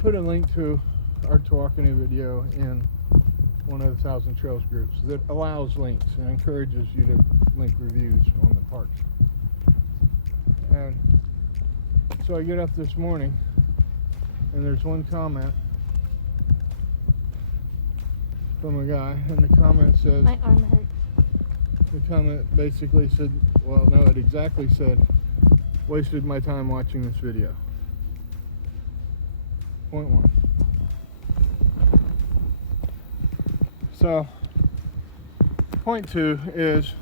put a link to our Tawakoni video in one of the 1,000 Trails groups that allows links and encourages you to link reviews on the parks. And so I get up this morning and there's one comment from a guy, and the comment says, my arm hurts. The comment basically said, well, no, it exactly said, wasted my time watching this video. Point one. So, point two is,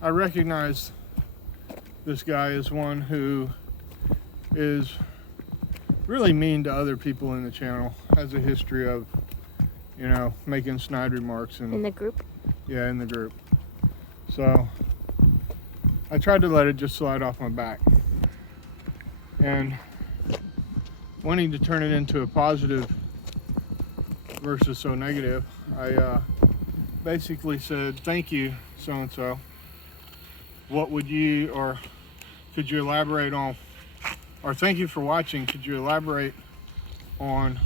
I recognize this guy as one who is really mean to other people in the channel, has a history of, you know, making snide remarks. In the group? Yeah, in the group. So, I tried to let it just slide off my back. And wanting to turn it into a positive versus so negative, I basically said, thank you, so-and-so. What would you, or could you elaborate on, or thank you for watching, could you elaborate on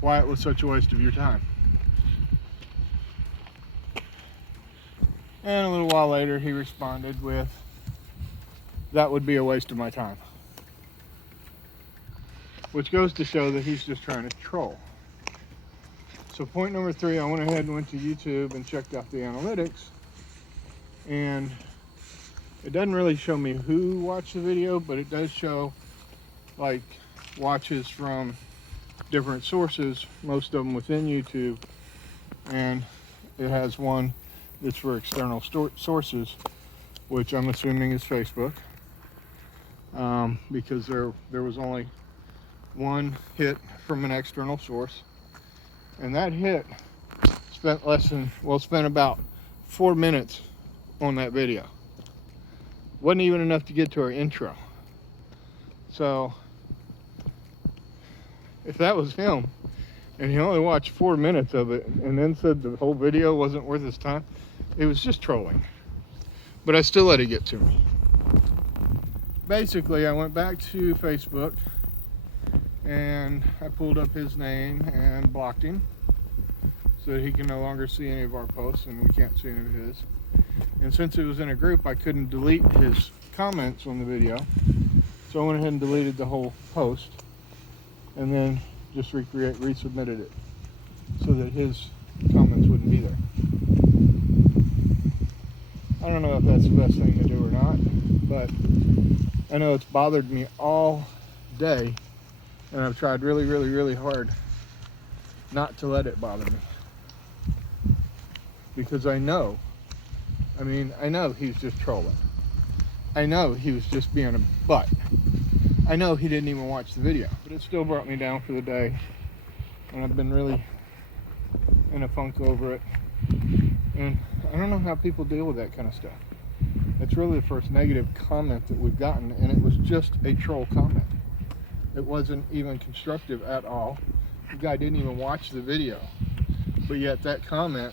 why it was such a waste of your time? And a little while later he responded with, that would be a waste of my time. Which goes to show that he's just trying to troll. So point number three, I went ahead and went to YouTube and checked out the analytics, and it doesn't really show me who watched the video, but it does show like watches from different sources, most of them within YouTube, and it has one that's for external sources, which I'm assuming is Facebook, because there was only one hit from an external source, and that hit spent about 4 minutes on that video. Wasn't even enough to get to our intro. So if that was him and he only watched 4 minutes of it and then said the whole video wasn't worth his time, it was just trolling. But I still let it get to me. Basically, I went back to Facebook and I pulled up his name and blocked him so that he can no longer see any of our posts and we can't see any of his. And since it was in a group, I couldn't delete his comments on the video, so I went ahead and deleted the whole post and then just resubmitted it so that his comments wouldn't be there. I don't know if that's the best thing to do or not, but I know it's bothered me all day, and I've tried really, really, really hard not to let it bother me. Because I know he's just trolling. I know he was just being a butt. I know he didn't even watch the video, but it still brought me down for the day, and I've been really in a funk over it. And I don't know how people deal with that kind of stuff. It's really the first negative comment that we've gotten, and it was just a troll comment. It wasn't even constructive at all. The guy didn't even watch the video, but yet that comment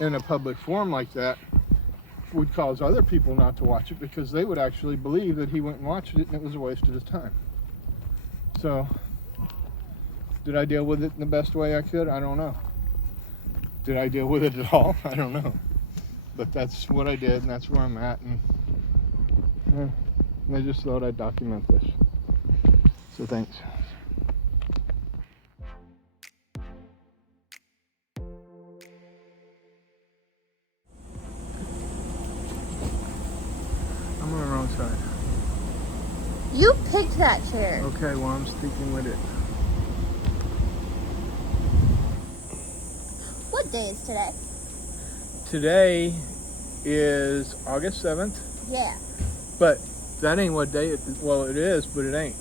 in a public forum like that would cause other people not to watch it because they would actually believe that he went and watched it and it was a waste of his time. So, did I deal with it in the best way I could? I don't know. Did I deal with it at all? I don't know. But that's what I did, and that's where I'm at, and I just thought I'd document this. So thanks. I'm on the wrong side. You picked that chair. Okay, well, I'm sticking with it. What day is today? Today is August 7th, Yeah. but that ain't what day it is. Well, it is, but it ain't.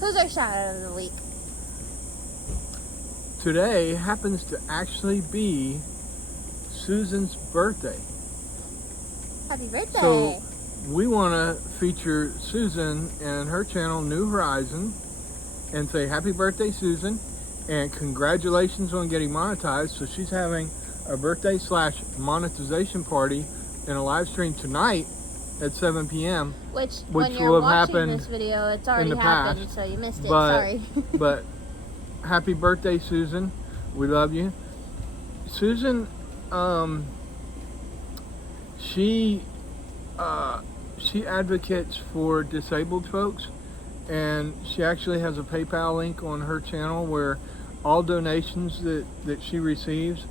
Who's our shout out of the week? Today happens to actually be Susan's birthday. Happy birthday. So we want to feature Susan and her channel, New Horizon, and say happy birthday, Susan, and congratulations on getting monetized. So she's having a birthday / monetization party in a live stream tonight at 7 p.m. Which Which when you're will have watching happened this video, it's already the happened, past, so you missed it. but- Sorry. But happy birthday, Susan. We love you. Susan, she advocates for disabled folks, and she actually has a PayPal link on her channel where all donations that she receives,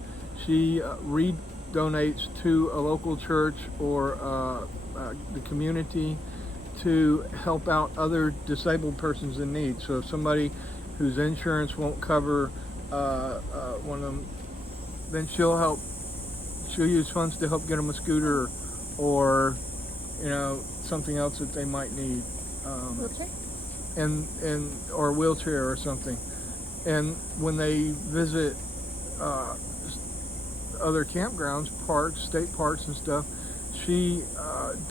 she redonates to a local church or the community to help out other disabled persons in need. So if somebody whose insurance won't cover one of them, then she'll use funds to help get them a scooter or something else that they might need, Wheelchair? or a wheelchair or something. And when they visit other campgrounds, parks, state parks and stuff, she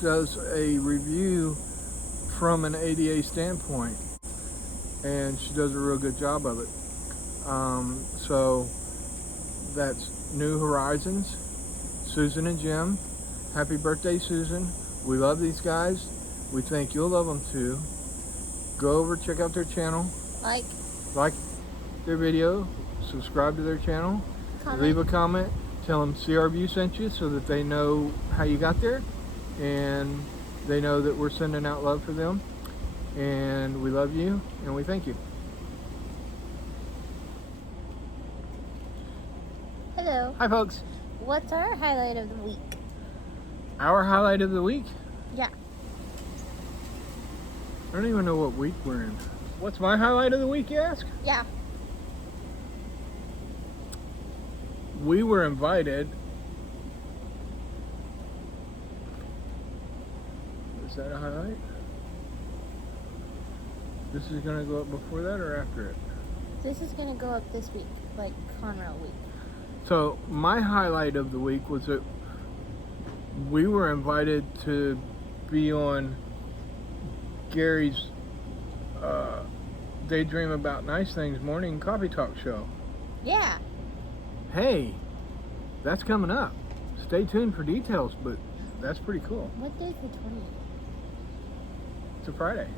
does a review from an ADA standpoint, and she does a real good job of it. So that's New Horizons, Susan and Jim. Happy birthday, Susan. We love these guys. We think you'll love them too. Go over, check out their channel. Like their video. Subscribe to their channel. Comment. Leave a comment. Tell them seeouRView sent you so that they know how you got there. And they know that we're sending out love for them. And we love you and we thank you. Hello. Hi, folks. What's our highlight of the week? Our highlight of the week? Yeah. I don't even know what week we're in. What's my highlight of the week, you ask? Yeah. We were invited. Is that a highlight? This is going to go up before that or after it? This is gonna go up this week, like Conrail week. So my highlight of the week was that we were invited to be on Gary's Daydream About Nice Things morning coffee talk show. Yeah. Hey, that's coming up. Stay tuned for details, but that's pretty cool. What day is the 20th? It's a Friday.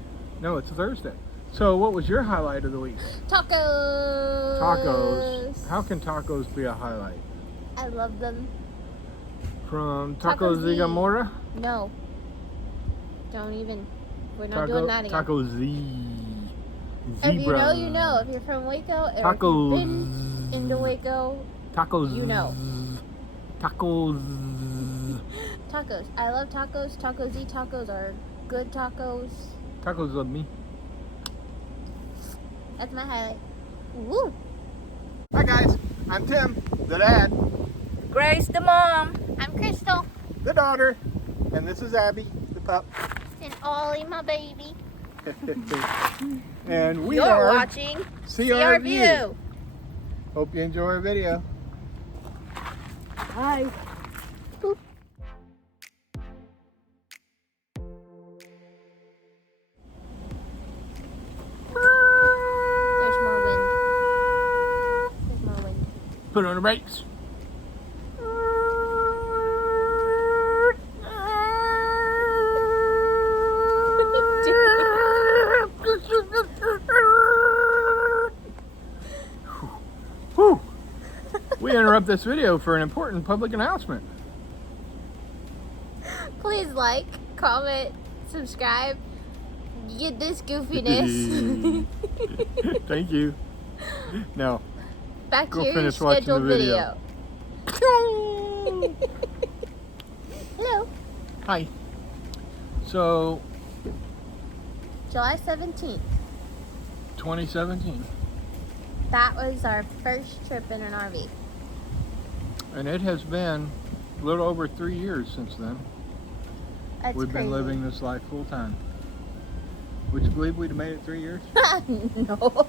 No, it's a Thursday. So what was your highlight of the week? Tacos. Tacos. How can tacos be a highlight? I love them. From Taco Taco Z. Zigamora? No. Don't even. We're not doing that again. Taco Z. If you Zebra. know, you know. If you're from Waco, or if Tacos. you've been into Waco, Tacos. you know. Tacos. Tacos. I love tacos. Taco Z tacos are good tacos. Tacos love me. That's my highlight. Woo! Hi guys, I'm Tim, the dad, Grace, the mom. I'm Crystal. the daughter, and this is Abby, the pup. And Ollie, my baby. And we You're are watching seeouRView. Hope you enjoy our video. Hi. There's more wind. There's more wind. Put on the brakes. Whew. We interrupt this video for an important public announcement. Please like, comment, subscribe. Get this goofiness. Thank you. Now, Back Go to your finish watching scheduled the video. video. Hello. Hi. So, July 17th. 2017. That was our first trip in an RV. And it has been a little over 3 years since then. That's We've crazy. been living this life full time. Would you believe we'd have made it 3 years? No.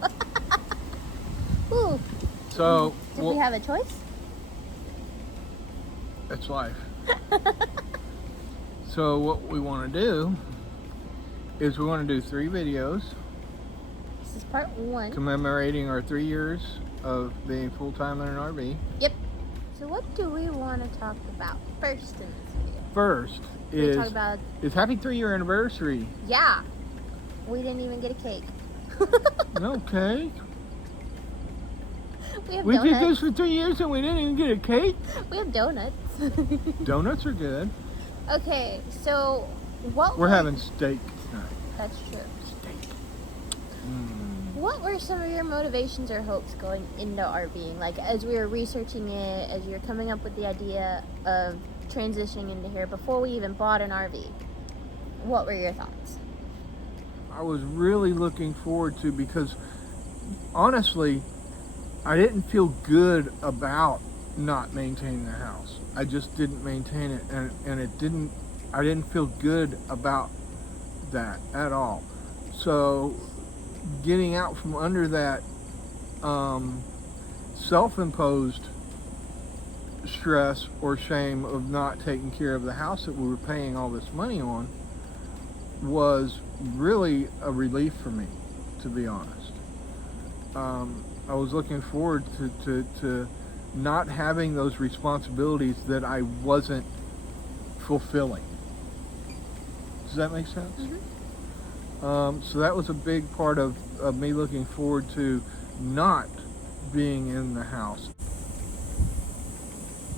Ooh. So, Did we have a choice? it's life. So what we want to do is we want to do 3 videos This is part 1. commemorating our 3 years of being full-time in an RV. Yep. So what do we want to talk about first in this video? First We talk about, is happy 3-year anniversary. yeah, we didn't even get a cake. No cake. We have We did this donuts. for 3 years and we didn't even get a cake. We have donuts. Donuts are good. Okay, so what We're were- having steak tonight. That's true. Steak. What were some of your motivations or hopes going into RVing? Like, as we were researching it, as you were coming up with the idea of transitioning into here, before we even bought an RV, what were your thoughts? I was really looking forward to, because honestly, I didn't feel good about not maintaining the house. I just didn't maintain it, and I didn't feel good about that at all. So getting out from under that self-imposed stress or shame of not taking care of the house that we were paying all this money on was really a relief for me, to be honest. I was looking forward to not having those responsibilities that I wasn't fulfilling. Does that make sense? So that was a big part of me looking forward to not being in the house.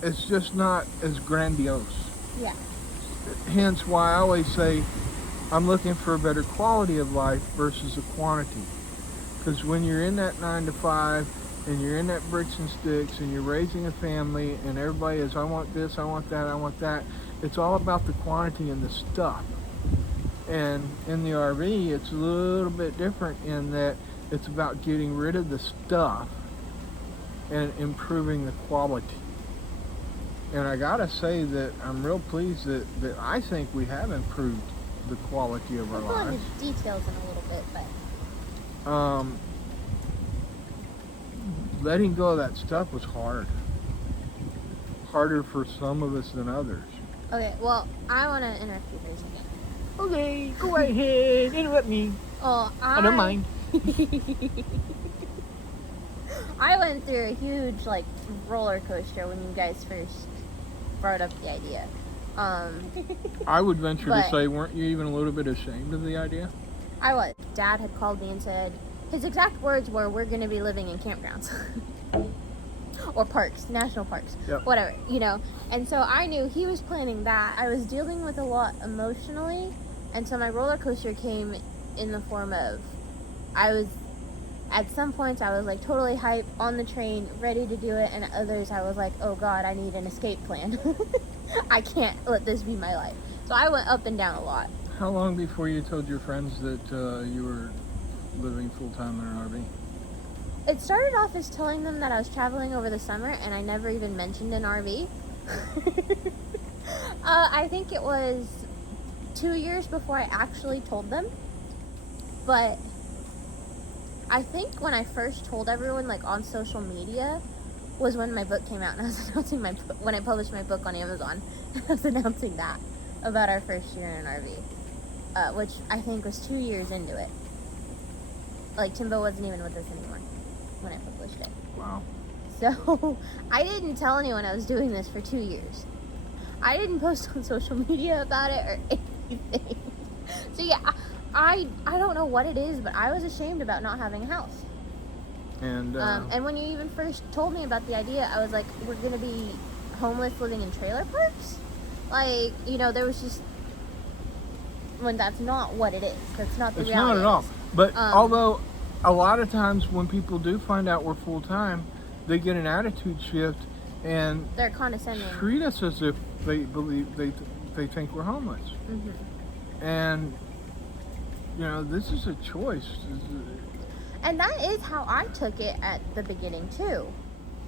It's just not as grandiose. Yeah. Hence why I always say I'm looking for a better quality of life versus a quantity. Because when you're in that 9 to 5 and you're in that bricks and sticks and you're raising a family and everybody is, I want this, I want that, I want that, it's all about the quantity and the stuff. And in the RV, it's a little bit different in that it's about getting rid of the stuff and improving the quality. And I gotta say that I'm real pleased that I think we have improved the quality of our We'll go lives. into details in a little bit, but Letting go of that stuff was hard. Harder for some of us than others. okay. Well, I want to interrupt you for a second. Okay, go right ahead, interrupt me. Oh, I don't mind. I went through a huge roller coaster when you guys first brought up the idea. I would venture to But- say, weren't you even a little bit ashamed of the idea? I was. Dad had called me and said, his exact words were, "We're going to be living in campgrounds." Or parks, national parks, Yep. whatever, And so I knew he was planning that. I was dealing with a lot emotionally, and so my roller coaster came in the form of, at some points I was totally hype on the train, ready to do it, and at others I was like, oh God, I need an escape plan. I can't let this be my life. So I went up and down a lot. How long before you told your friends that you were living full-time in an RV? It started off as telling them that I was traveling over the summer, and I never even mentioned an RV. I think it was 2 years before I actually told them. But I think when I first told everyone, on social media, was when my book came out, and I was announcing when I published my book on Amazon. I was announcing that about our first year in an RV, which I think was 2 years into it. Timbo wasn't even with us anymore when I published it. Wow. So I didn't tell anyone I was doing this for 2 years. I didn't post on social media about it or anything. So yeah, I don't know what it is, but I was ashamed about not having a house. And And when you even first told me about the idea, I was like, we're gonna be homeless living in trailer parks? There was just, when that's not what it is. That's not the it's reality. not at all. But Um, although a lot of times when people do find out we're full-time, they get an attitude shift and They're condescending. treat us as if they believe they think we're homeless. Mm-hmm. And this is a choice. And that is how I took it at the beginning too.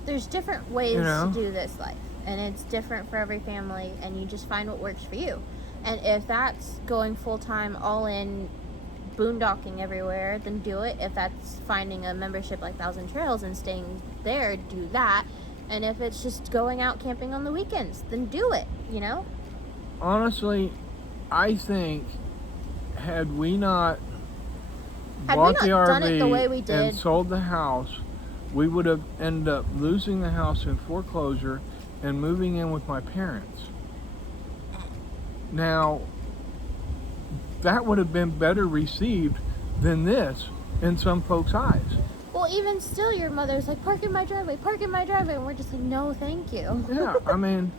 There's different ways to do this life, and it's different for every family, and you just find what works for you. And if that's going full-time, all in, boondocking everywhere, then do it. If that's finding a membership like Thousand Trails and staying there, do that. And if it's just going out camping on the weekends, then do it, Honestly, I think had we not Had we bought not the done RV it the way we and did, sold the house, we would have ended up losing the house in foreclosure and moving in with my parents. Now, that would have been better received than this in some folks' eyes. Well, even still, your mother's like, park in my driveway, and we're just like, no, thank you. Yeah, I mean,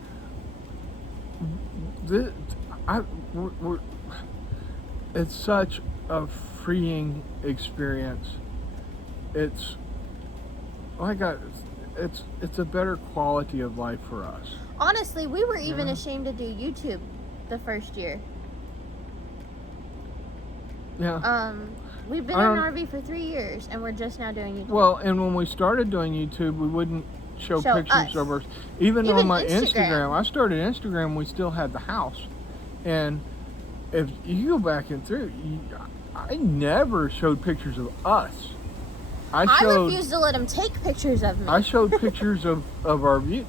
it's such a freeing experience. It's like it's a better quality of life for us. Honestly, we were even ashamed to do YouTube the first year. Yeah. We've been in RV for 3 years, and we're just now doing YouTube. Well, and when we started doing YouTube, we wouldn't show pictures us. of us. Even on my Instagram. I started Instagram, we still had the house. And if you go back and through, I never showed pictures of us. I refused to let him take pictures of me. I showed pictures of our view.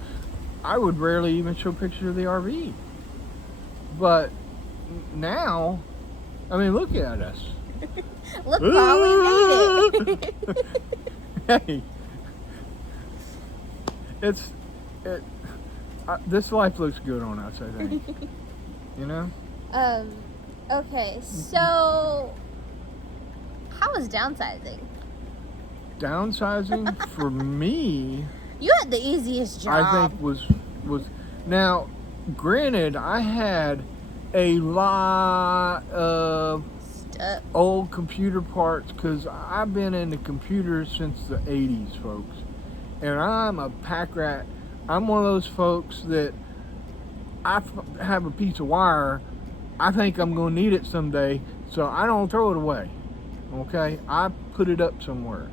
I would rarely even show pictures of the RV. But now, I mean, look at us. Look how we made it. Hey, this life looks good on us, I think. You know? Okay, so how was downsizing? Downsizing for me, You had the easiest job. I think was now, granted, I had a lot of old computer parts because I've been into computers since the 80s, folks, and I'm a pack rat. I'm one of those folks that I have a piece of wire, I think I'm going to need it someday, so I don't throw it away. Okay, I put it up somewhere,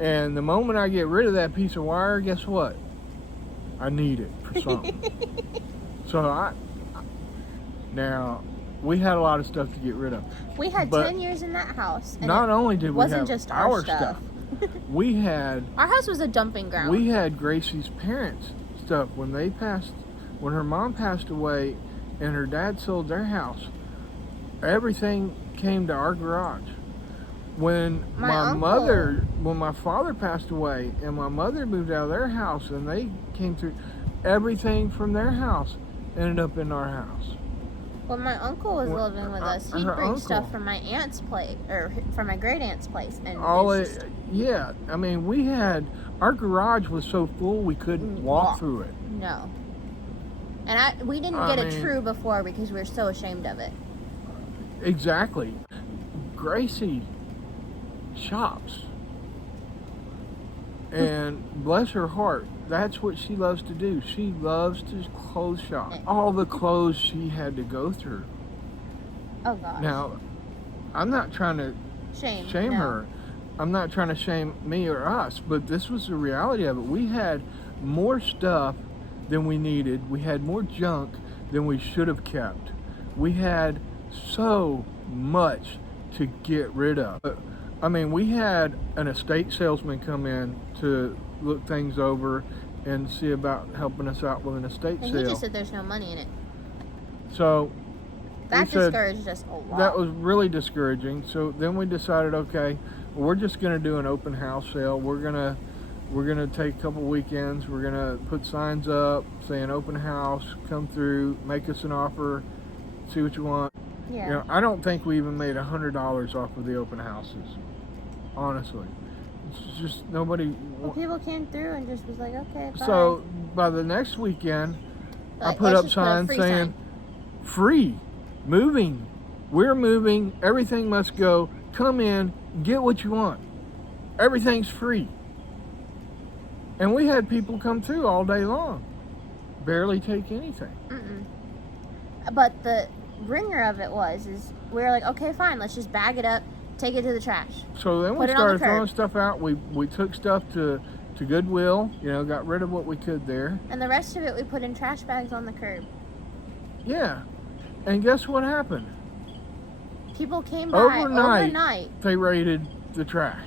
and the moment I get rid of that piece of wire, guess what? I need it for something. So now we had a lot of stuff to get rid of. We had 10 years in that house. And not only did we have just our stuff, we had our house was a dumping ground. We had Gracie's parents' stuff when her mom passed away, and her dad sold their house. Everything came to our garage. When when my father passed away, and my mother moved out of their house, and they came through, everything from their house ended up in our house. When my uncle was living with us, he'd bring stuff from my aunt's place, or from my great aunt's place, and yeah. I mean, we had our garage was so full we couldn't walk through it. No, and we didn't get a true before because we were so ashamed of it. Exactly. Gracie shops, and bless her heart, that's what she loves to do. She loves to clothes shop. All the clothes she had to go through. Oh gosh. Now, I'm not trying to shame her. I'm not trying to shame me or us, but this was the reality of it. We had more stuff than we needed. We had more junk than we should have kept. We had so much to get rid of. I mean, we had an estate salesman come in to look things over and see about helping us out with an estate sale. He just said there's no money in it. So that discouraged us a lot. That was really discouraging. So then we decided, okay, we're just going to do an open house sale. We're gonna take a couple weekends. We're gonna put signs up saying open house, come through, make us an offer, see what you want. Yeah. You know, I don't think we even made $100 off of the open houses. Honestly, it's just nobody. Well, people came through and just was like, okay, bye. So by the next weekend, I put up signs saying, "Free, moving, we're moving. Everything must go. Come in, get what you want. Everything's free." And we had people come through all day long, barely take anything. But the ringer of it is we were like, okay, fine, let's just bag it up, take it to the trash. So then we started throwing stuff out. We took stuff to Goodwill, got rid of what we could there. And the rest of it we put in trash bags on the curb. Yeah. And guess what happened? People came by overnight. They raided the trash.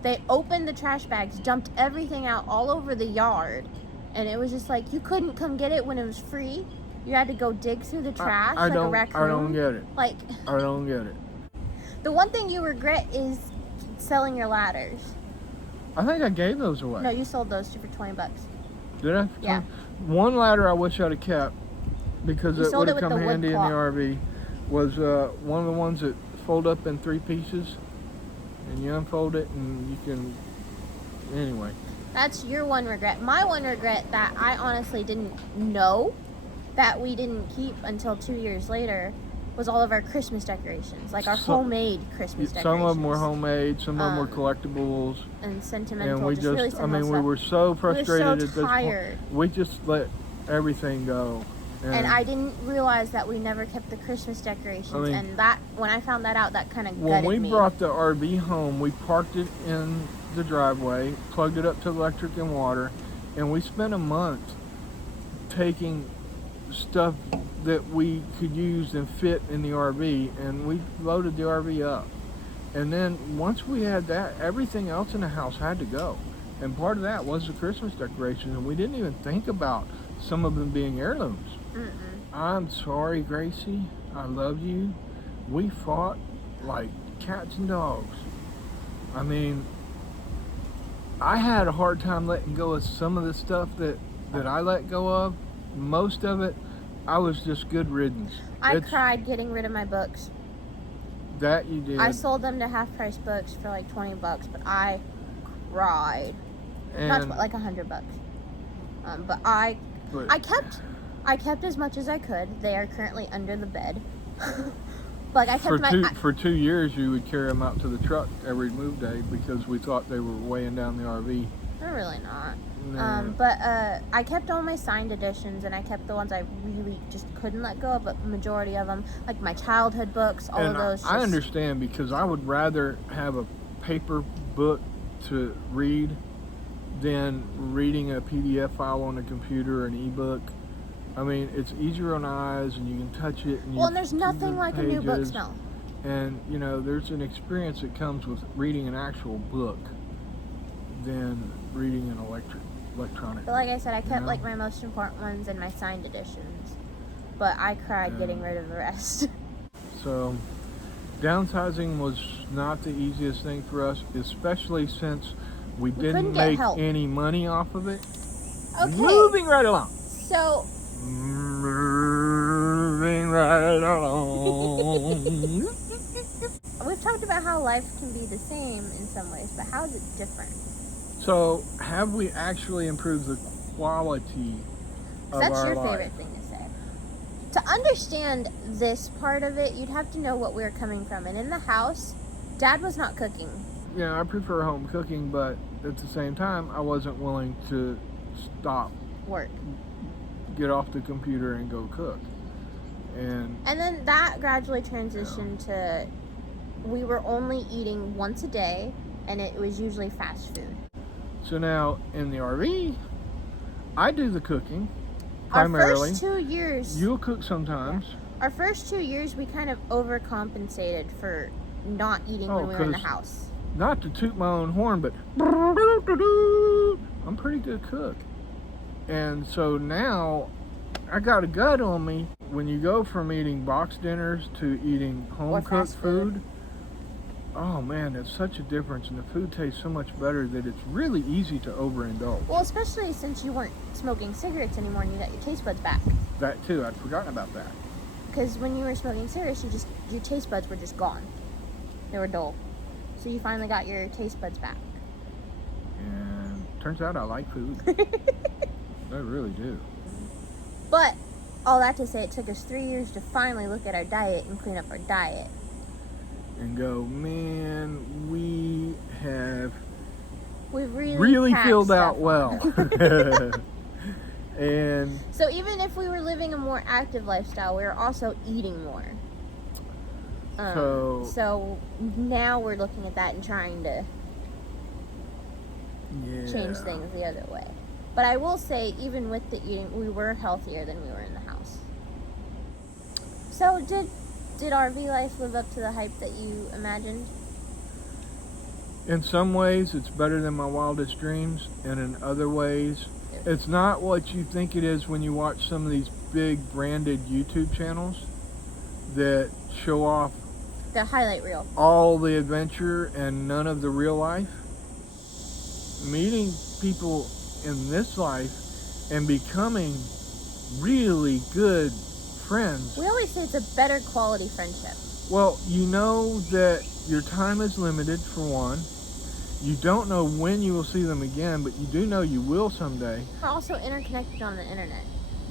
They opened the trash bags, dumped everything out all over the yard, and it was just like, you couldn't come get it when it was free. You had to go dig through the trash like a raccoon. I don't get it. I don't get it. The one thing you regret is selling your ladders. I think I gave those away. No, you sold those for $20. Did I? Yeah. One ladder I wish I'd have kept. because We it sold would it have with come the wood handy in the clock. RV, was one of the ones that fold up in 3 pieces, and you unfold it and you can, anyway. That's your one regret. My one regret that I honestly didn't know that we didn't keep until 2 years later was all of our Christmas decorations, like our homemade Christmas decorations. Some of them were homemade, some of them were collectibles. And sentimental, And we just really I sentimental mean, stuff. we were so frustrated We were so at this tired. point. We just let everything go. And I didn't realize that we never kept the Christmas decorations. And that, when I found that out, that kind of gutted me. When we brought the RV home, we parked it in the driveway, plugged it up to electric and water, and we spent a month taking stuff that we could use and fit in the RV, and we loaded the RV up. And then once we had that, everything else in the house had to go. And part of that was the Christmas decorations, and we didn't even think about some of them being heirlooms. I'm sorry, Gracie. I love you. We fought like cats and dogs. I mean, I had a hard time letting go of some of the stuff that I let go of. Most of it, I was just good riddance. I cried getting rid of my books. That you did. I sold them to half-price books for like $20, but I cried. Not like $100. But I kept as much as I could. They are currently under the bed. Like I kept for 2 years, you would carry them out to the truck every move day because we thought they were weighing down the RV. They're really not. No. But I kept all my signed editions, and I kept the ones I really just couldn't let go of, but the majority of them, like my childhood books, all of those. I understand, because I would rather have a paper book to read than reading a PDF file on a computer or an ebook. I mean, it's easier on eyes, and you can touch it. And there's nothing like a new book smell. And, you know, there's an experience that comes with reading an actual book than reading an electronic. But like I said, I kept like my most important ones and my signed editions. But I cried getting rid of the rest. So, downsizing was not the easiest thing for us, especially since we didn't make any money off of it. Okay. Moving right along. So. Moving right along. We've talked about how life can be the same in some ways, but how is it different? So, have we actually improved the quality of our life? That's your favorite thing to say. To understand this part of it, you'd have to know what we were coming from. And in the house, Dad was not cooking. Yeah, I prefer home cooking, but at the same time, I wasn't willing to stop work, get off the computer and go cook. And then that gradually transitioned to we were only eating once a day, and it was usually fast food. So now in the RV, I do the cooking primarily. Our first 2 years, you'll cook sometimes. Yeah. Our first 2 years, we kind of overcompensated for not eating when we were in the house. Not to toot my own horn, but I'm a pretty good cook. And so now I got a gut on me. When you go from eating box dinners to eating home cooked food, oh man, it's such a difference, and the food tastes so much better that it's really easy to overindulge. Well, especially since you weren't smoking cigarettes anymore and you got your taste buds back. That too, I'd forgotten about that. Because when you were smoking cigarettes, your taste buds were just gone. They were dull. So you finally got your taste buds back. And turns out I like food. I really do. But all that to say, it took us 3 years to finally look at our diet and clean up our diet. And go, man, we've really filled out well. And so even if we were living a more active lifestyle, we were also eating more. So now we're looking at that and trying to change things the other way. But I will say, even with the eating, we were healthier than we were in the house. So did RV life live up to the hype that you imagined? In some ways, it's better than my wildest dreams, and in other ways, it's not what you think it is when you watch some of these big branded YouTube channels that show off the highlight reel, all the adventure and none of the real life. Meeting people in this life and becoming really good friends. We always say it's a better quality friendship. Well, you know that your time is limited, for one. You don't know when you will see them again, but you do know you will someday. We're also interconnected on the internet.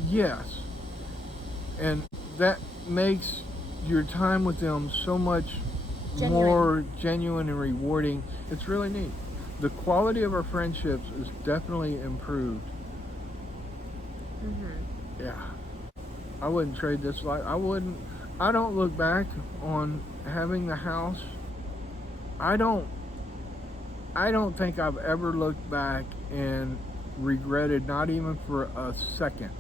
Yes. And that makes your time with them so much more genuine and rewarding. It's really neat. The quality of our friendships is definitely improved. Yeah. I wouldn't trade this life. I don't look back on having the house. I don't think I've ever looked back and regretted, not even for a second,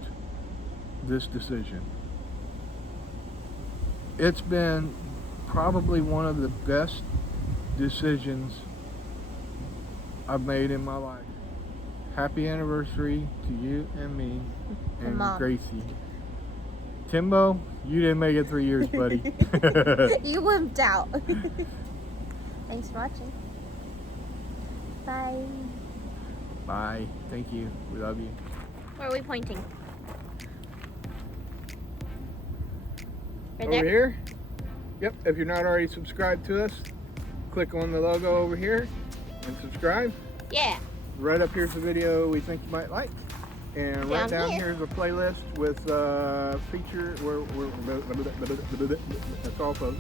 this decision. It's been probably one of the best decisions I've made in my life. Happy anniversary to you and me and Mom. Gracie. Timbo, you didn't make it 3 years, buddy. You wimped out. Thanks for watching. Bye. Bye. Thank you. We love you. Where are we pointing? Right Over there? here? Yep. If you're not already subscribed to us, click on the logo over here and subscribe. Yeah. Right up here's the video we think you might like. And right down here is a playlist with feature that's all, folks.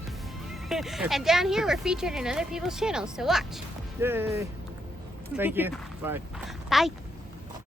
And down here we're featured in other people's channels, so watch. Yay. Thank you. Bye. Bye.